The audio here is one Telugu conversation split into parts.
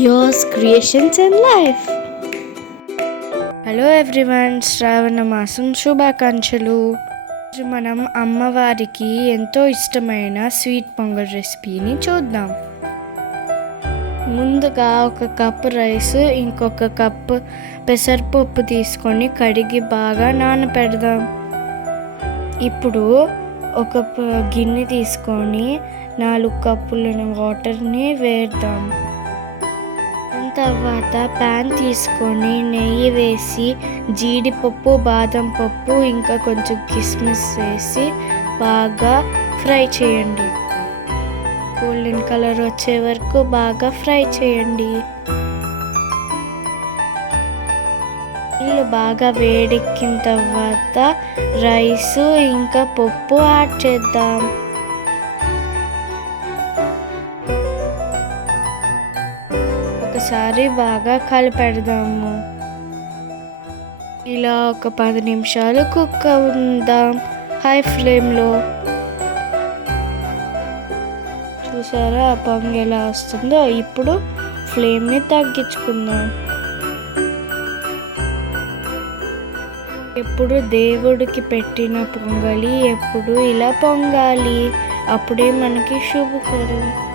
yours, creations, and life. Hello everyone Shravana మాసం శుభాకాంక్షలు మనం అమ్మవారికి ఎంతో ఇష్టమైన స్వీట్ పొంగల్ రెసిపీని చూద్దాం. ముందుగా ఒక కప్ రైస్ ఇంకొక కప్ పెసరపప్పు తీసుకొని కడిగి బాగా నానపెడదాం. ఇప్పుడు ఒక గిన్నె తీసుకొని నాలుగు కప్పుల వాటర్ని వేద్దాం. తర్వాత ప్యాన్ తీసుకొని నెయ్యి వేసి జీడిపప్పు బాదం పప్పు ఇంకా కొంచెం కిస్మిస్ వేసి బాగా ఫ్రై చేయండి. గోల్డెన్ కలర్ వచ్చే వరకు బాగా ఫ్రై చేయండి. నీళ్ళు బాగా వేడెక్కిన తర్వాత రైస్ ఇంకా పప్పు యాడ్ చేద్దాం. ఒకసారి బాగా కలిపెడదాము. ఇలా ఒక పది నిమిషాలు కుక్ ఉందాం? హై ఫ్లేమ్లో. చూసారా ఆ పొంగ ఎలా వస్తుందో? ఇప్పుడు ఫ్లేమ్ని తగ్గించుకుందాం. ఎప్పుడు దేవుడికి పెట్టిన పొంగలి ఎప్పుడు ఇలా పొంగాలి. అప్పుడే మనకి శుభకరం.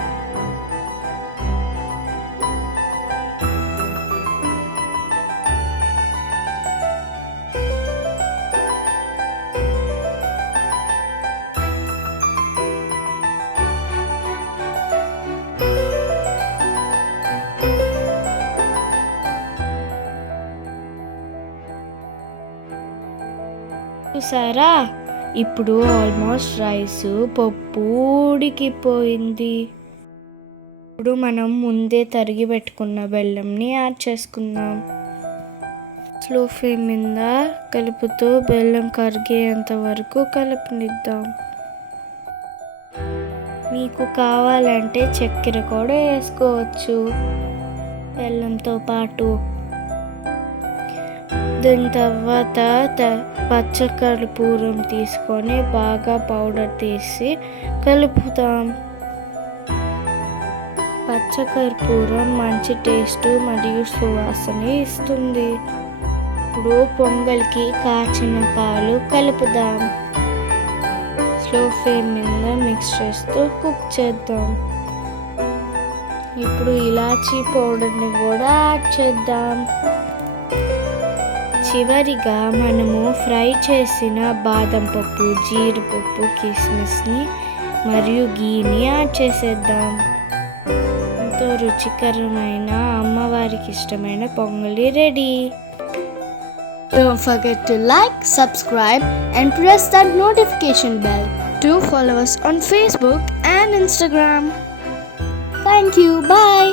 చూసారా? ఇప్పుడు ఆల్మోస్ట్ రైస్ పప్పు ఉడికిపోయింది. ఇప్పుడు మనం ముందే తరిగి పెట్టుకున్న బెల్లంని యాడ్ చేసుకుందాం. స్లో ఫ్లేమ్ మీద కలుపుతూ బెల్లం కరిగేంత వరకు కలుపునిద్దాం. మీకు కావాలంటే చక్కెర కూడా వేసుకోవచ్చు. బెల్లంతో పాటు దాని తర్వాత త- పచ్చకర్పూరం తీసుకొని బాగా పౌడర్ తీసి కలుపుతాం. పచ్చకర్పూరం మంచి టేస్ట్ మరియు సువాసన ఇస్తుంది. ఇప్పుడు పొంగల్కి కాచిన పాలు కలుపుదాం. స్లో ఫ్లేమ్ మీద మిక్స్ చేస్తూ కుక్ చేద్దాం. ఇప్పుడు ఇలాచీ పౌడర్ని కూడా యాడ్ చేద్దాం. చివరిగా మనము ఫ్రై చేసిన బాదం పప్పు జీడిపప్పు కిస్మిస్ని మరియు గీని యాడ్ చేసేద్దాం ఎంతో రుచికరమైన అమ్మవారికి ఇష్టమైన పొంగలి ready Don't forget to like, subscribe, and press that notification bell to follow us on Facebook and Instagram. Thank you. Bye.